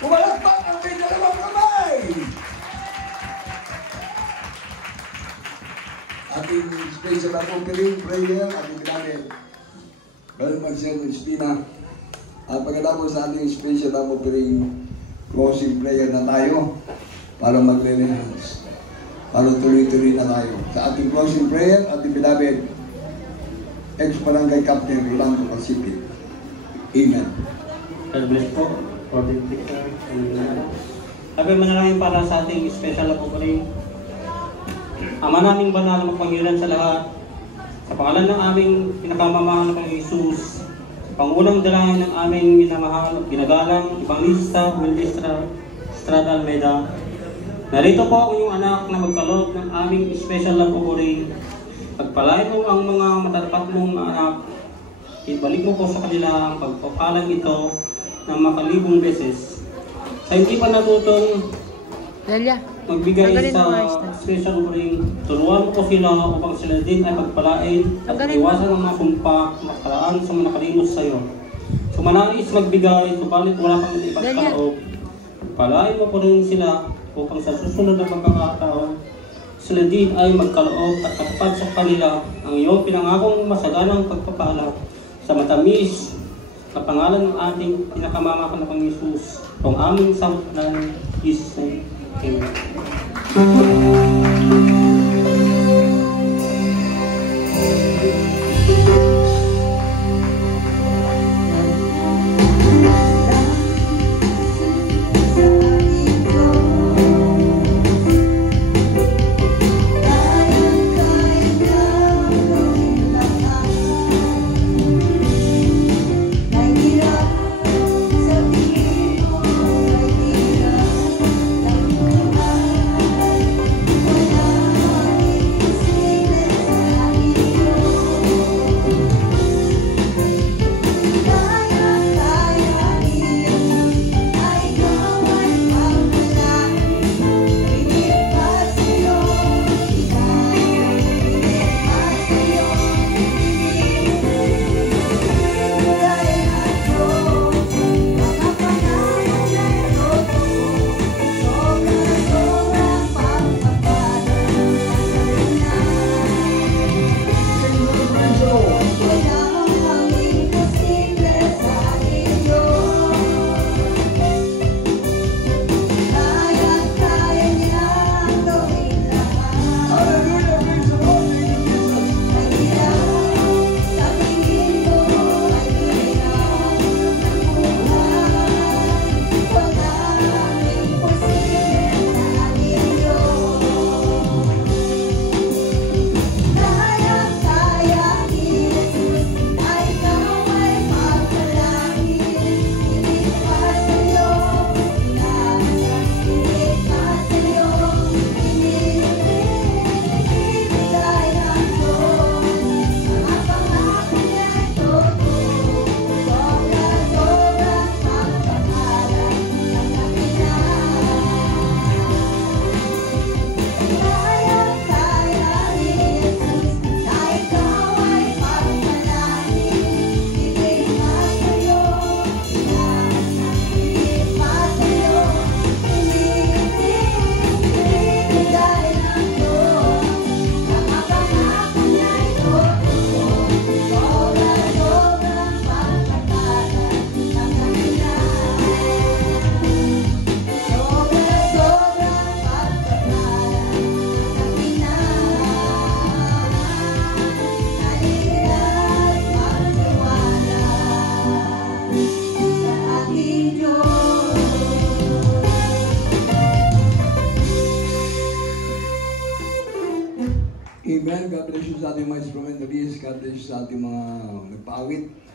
Pumalakpak ang may dalawang kamay! Ating special offering prayer, ating ginamit. Brother Marcel Espina. At pagkatapos sa ating special offering, closing prayer na tayo para mag-release. Para tuloy-tuloy na tayo. Sa ating closing prayer, ating beloved ex-barangay Captain Rolando Pacific. Amen. God bless po for the picture. Sabi manalangin para sa ating special offering. Ama naming banal na Panginoon sa lahat, sa pangalan ng aming pinakamamahal na Panginoon Jesus, sa pangunang dalangin ng aming minamahal, ginagalang, Evangelista Wilde Estrada Almeida, narito po ang iyong anak na magkaloob ng aming special offering. Pagpalain mo ang mga matatapat mong anak, ibalik mo po sa kanila ang pagpapalang ito ng makalibong beses. Sa hindi pa natutong magbigay sa special offering, turuan mo po sila upang sila din ay pagpalain at iwasan ang mga sumpa, makalaan sa mga nakalimos sa iyo. So manais magbigay, subalit wala kang ipagkaloob. Palain mo po rin sila upang sa susunod na pagkakataon, sila din ay magkaloob at katapad sa kanila ang iyong pinangakong masaganang pagpapala sa matamis na pangalan ng ating pinakamamahal na Panginoon Jesus, ang aming sampulan, Jesus name. Amen. Amen. God bless you sa ating mga instrumentalists. God bless you sa ating mga nagpaawit.